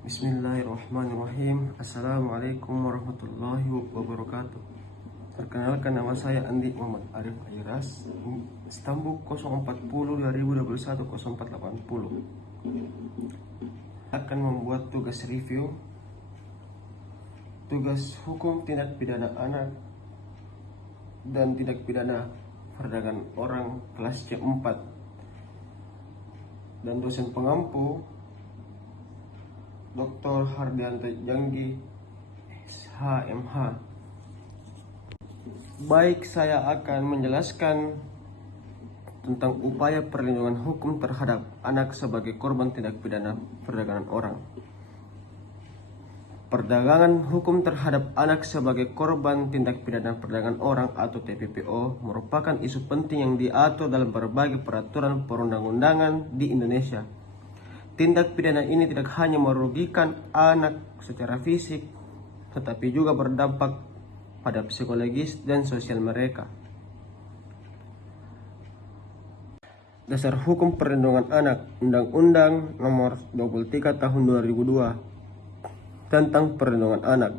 Bismillahirrahmanirrahim. Assalamualaikum warahmatullahi wabarakatuh. Perkenalkan, nama saya Andi Muhammad Arif Airas, Stambuk 040 2021 0480. Akan membuat tugas review tugas hukum tindak pidana anak dan tindak pidana perdagangan orang kelas C4, dan dosen pengampu Dr. Hardianto Janggi, SHMH. Baik, saya akan menjelaskan tentang upaya perlindungan hukum terhadap anak sebagai korban tindak pidana perdagangan orang. Perdagangan hukum terhadap anak sebagai korban tindak pidana perdagangan orang atau TPPO merupakan isu penting yang diatur dalam berbagai peraturan perundang-undangan di Indonesia. Tindak pidana ini tidak hanya merugikan anak secara fisik, tetapi juga berdampak pada psikologis dan sosial mereka. Dasar Hukum Perlindungan Anak, Undang-Undang Nomor 23 Tahun 2002 tentang Perlindungan Anak.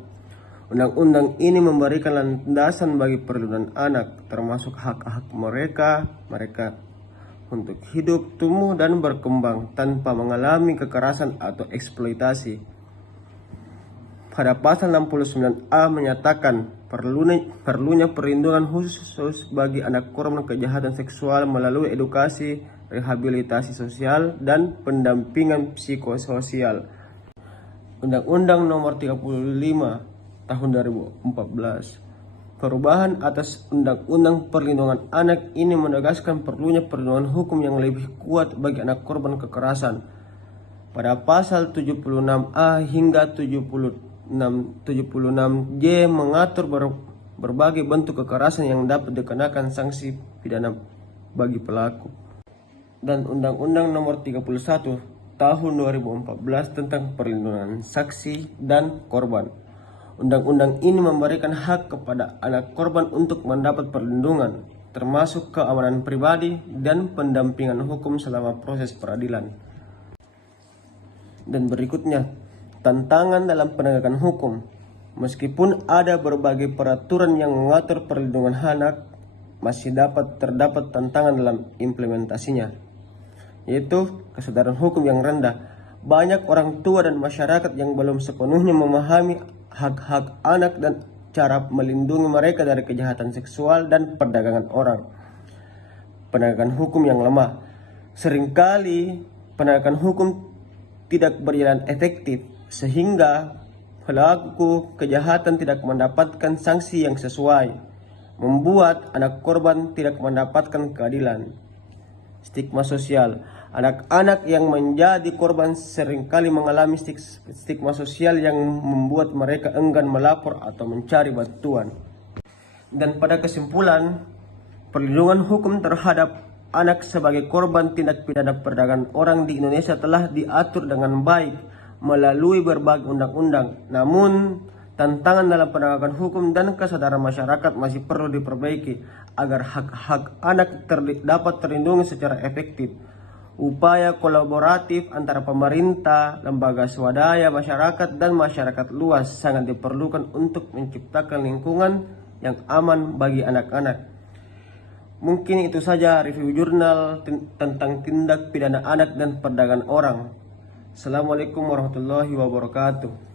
Undang-undang ini memberikan landasan bagi perlindungan anak, termasuk hak-hak mereka untuk hidup, tumbuh, dan berkembang tanpa mengalami kekerasan atau eksploitasi. Pada pasal 69A menyatakan perlunya perlindungan khusus bagi anak korban kejahatan seksual melalui edukasi, rehabilitasi sosial, dan pendampingan psikososial. Undang-Undang Nomor 35 Tahun 2014. Perubahan atas Undang-Undang Perlindungan Anak ini menegaskan perlunya perlindungan hukum yang lebih kuat bagi anak korban kekerasan. Pada pasal 76A hingga 76J mengatur berbagai bentuk kekerasan yang dapat dikenakan sanksi pidana bagi pelaku. Dan Undang-Undang Nomor 31 Tahun 2014 tentang perlindungan saksi dan korban. Undang-undang ini memberikan hak kepada anak korban untuk mendapat perlindungan, termasuk keamanan pribadi dan pendampingan hukum selama proses peradilan. Dan berikutnya, tantangan dalam penegakan hukum. Meskipun ada berbagai peraturan yang mengatur perlindungan anak, masih terdapat tantangan dalam implementasinya, yaitu kesadaran hukum yang rendah. Banyak orang tua dan masyarakat yang belum sepenuhnya memahami hak-hak anak dan cara melindungi mereka dari kejahatan seksual dan perdagangan orang. Penegakan hukum yang lemah. Seringkali penegakan hukum tidak berjalan efektif, sehingga pelaku kejahatan tidak mendapatkan sanksi yang sesuai, membuat anak korban tidak mendapatkan keadilan. Stigma sosial. Anak-anak yang menjadi korban seringkali mengalami stigma sosial yang membuat mereka enggan melapor atau mencari bantuan. Dan pada kesimpulan, perlindungan hukum terhadap anak sebagai korban tindak pidana perdagangan orang di Indonesia telah diatur dengan baik melalui berbagai undang-undang. Namun, tantangan dalam penegakan hukum dan kesadaran masyarakat masih perlu diperbaiki agar hak-hak anak dapat terlindungi secara efektif. Upaya kolaboratif antara pemerintah, lembaga swadaya, masyarakat, dan masyarakat luas sangat diperlukan untuk menciptakan lingkungan yang aman bagi anak-anak. Mungkin itu saja review jurnal tentang tindak pidana anak dan perdagangan orang. Assalamualaikum warahmatullahi wabarakatuh.